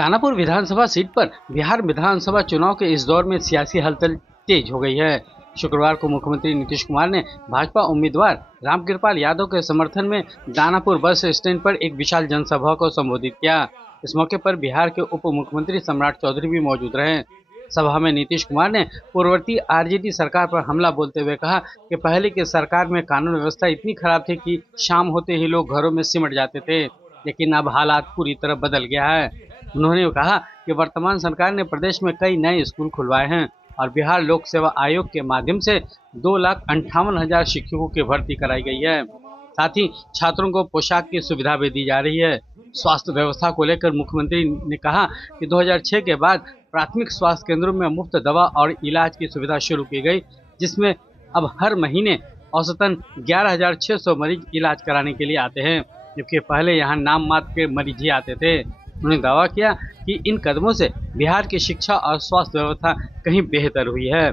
दानापुर विधानसभा seat पर बिहार विधानसभा चुनाव के इस दौर में सियासी हलचल तेज हो गई है। शुक्रवार को मुख्यमंत्री नीतीश कुमार ने भाजपा उम्मीदवार रामकृपाल यादव के समर्थन में दानापुर बस स्टैंड पर एक विशाल जनसभा को संबोधित किया। इस मौके पर बिहार के उप मुख्यमंत्री सम्राट चौधरी भी मौजूद रहे। सभा में नीतीश कुमार ने पूर्ववर्ती आरजेडी सरकार पर हमला बोलते हुए कहा कि पहले की सरकार में कानून व्यवस्था इतनी खराब थी कि शाम होते ही लोग घरों में सिमट जाते थे, लेकिन अब हालात पूरी तरह बदल गया है। उन्होंने कहा कि वर्तमान सरकार ने प्रदेश में कई नए स्कूल खुलवाए हैं और बिहार लोक सेवा आयोग के माध्यम से 2,58,000 शिक्षकों की भर्ती कराई गई है। साथ ही छात्रों को पोशाक की सुविधा भी दी जा रही है। स्वास्थ्य व्यवस्था को लेकर मुख्यमंत्री ने कहा कि 2006 के बाद प्राथमिक स्वास्थ्य केंद्रों में मुफ्त दवा और इलाज की सुविधा शुरू की गई, जिसमें अब हर महीने औसतन 11,600 मरीज इलाज कराने के लिए आते हैं, जबकि पहले यहाँ नाम मात्र के मरीज ही आते थे। उन्होंने दावा किया कि इन कदमों से बिहार की शिक्षा और स्वास्थ्य व्यवस्था कहीं बेहतर हुई है।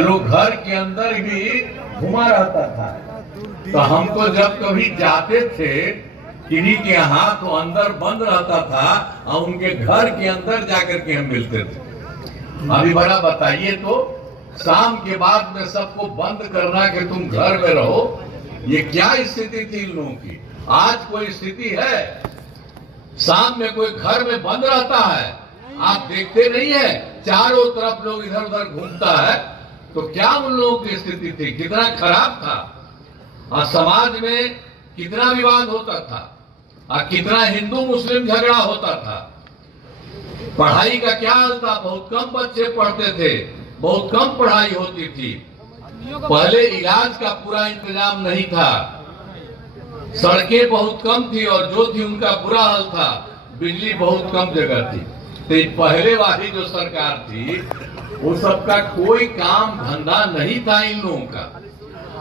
लोग घर के अंदर भी घुमा रहता था, तो हमको जब कभी जाते थे किन्हीं के यहाँ तो अंदर बंद रहता था और उनके घर के अंदर जाकर के हम मिलते थे। अभी बड़ा बताइए तो शाम के बाद में सबको बंद करना कि तुम घर में रहो, ये क्या स्थिति थी इन लोगों की। आज कोई स्थिति है शाम में कोई घर में बंद रहता है, आप देखते नहीं है चारों तरफ लोग इधर उधर घूमता है, तो क्या उन लोगों की स्थिति थी, कितना खराब था। और समाज में कितना विवाद होता था और कितना हिंदू मुस्लिम झगड़ा होता था। पढ़ाई का क्या हाल था, बहुत कम बच्चे पढ़ते थे, बहुत कम पढ़ाई होती थी। पहले इलाज का पूरा इंतजाम नहीं था, सड़कें बहुत कम थी और जो थी उनका बुरा हाल था, बिजली बहुत कम जगह थी। तो पहले वाली जो सरकार थी वो सबका कोई काम धंधा नहीं था इन लोगों का।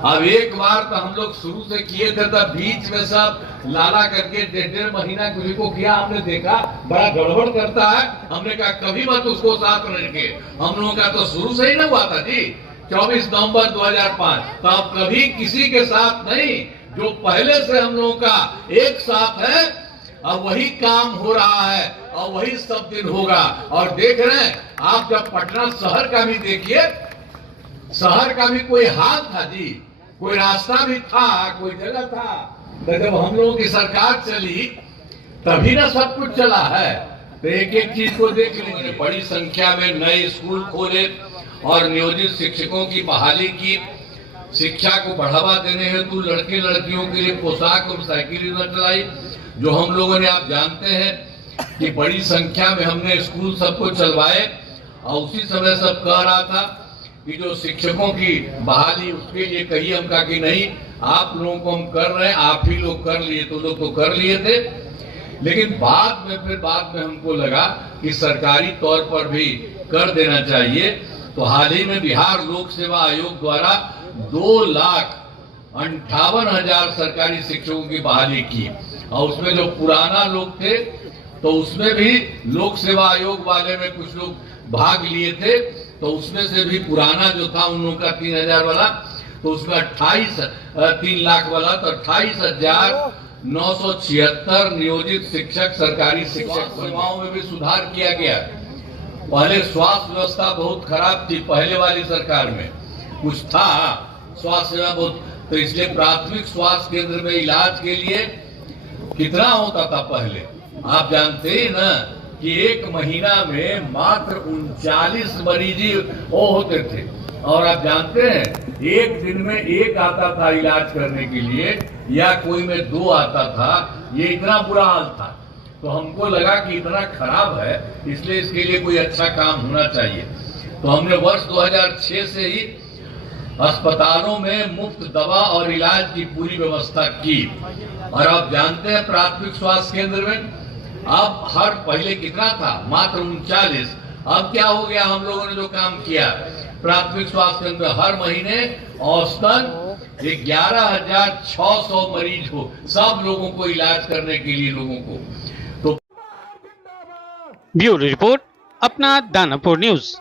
अब एक बार तो हम लोग शुरू से किए थे, तब बीच में सब लाला करके 1.5 महीना किसी को किया, हमने देखा बड़ा गड़बड़ करता है, हमने कहा कभी मत उसको साथ रखे। हम लोगों का तो शुरू से ही ना हुआ था जी, 24 नवंबर 2005, तो अब कभी किसी के साथ नहीं, जो पहले से हम लोगों का एक साथ है, अब वही काम हो रहा है और वही सब दिन होगा। और देख रहे हैं आप, जब पटना शहर का भी देखिए, शहर का भी कोई हाल था जी, कोई रास्ता भी था, कोई जगह था। तो जब हम लोगों की सरकार चली तभी ना सब कुछ चला है। तो एक एक चीज को देख लीजिए, बड़ी संख्या में नए स्कूल खोले और नियोजित शिक्षकों की बहाली की। शिक्षा को बढ़ावा देने हेतु लड़के लड़कियों के लिए पोशाक और साइकिल योजना चलाई, जो हम लोगों ने, आप जानते हैं कि बड़ी संख्या में हमने स्कूल सबको चलवाए। और उसी समय सब कह रहा था कि जो शिक्षकों की बहाली उसके लिए कही, हम कहा कि नहीं, आप लोगों को हम कर रहे हैं, आप ही लोग कर लिए, तो लोग तो कर लिए थे। लेकिन बाद में हमको लगा कि सरकारी तौर पर भी कर देना चाहिए। तो हाल ही में बिहार लोक सेवा आयोग द्वारा 2,58,000 सरकारी शिक्षकों की बहाली की, और उसमें जो पुराना लोग थे तो उसमें भी लोक सेवा आयोग वाले में कुछ लोग भाग लिए थे, तो उसमें से भी पुराना जो था उन लोगों का 3,000 वाला, तो उसमें 3 लाख वाला, तो 28,976 नियोजित शिक्षक, सरकारी शिक्षक सेवाओं में भी सुधार किया गया। पहले स्वास्थ्य व्यवस्था बहुत खराब थी, पहले वाली सरकार में कुछ था स्वास्थ्य सेवा बहुत, तो इसलिए प्राथमिक स्वास्थ्य केंद्र में इलाज के लिए कितना होता था पहले, आप जानते हैं ना कि एक महीना में मात्र 39 मरीजी वो होते थे। और आप जानते हैं एक दिन में एक आता था इलाज करने के लिए, या कोई में 2 आता था, ये इतना बुरा हाल था। तो हमको लगा कि इतना खराब है, इसलिए इसके लिए कोई अच्छा काम होना चाहिए। तो हमने वर्ष 2006 से ही अस्पतालों में मुफ्त दवा और इलाज की पूरी व्यवस्था की। और आप जानते हैं प्राथमिक स्वास्थ्य केंद्र में अब हर, पहले कितना था, मात्र 39, अब क्या हो गया, हम लोगों ने जो काम किया, प्राथमिक स्वास्थ्य केंद्र में हर महीने औसतन 11,600 मरीज हो, सब लोगों को इलाज करने के लिए लोगों को। तो ब्यूरो रिपोर्ट, अपना दानापुर न्यूज।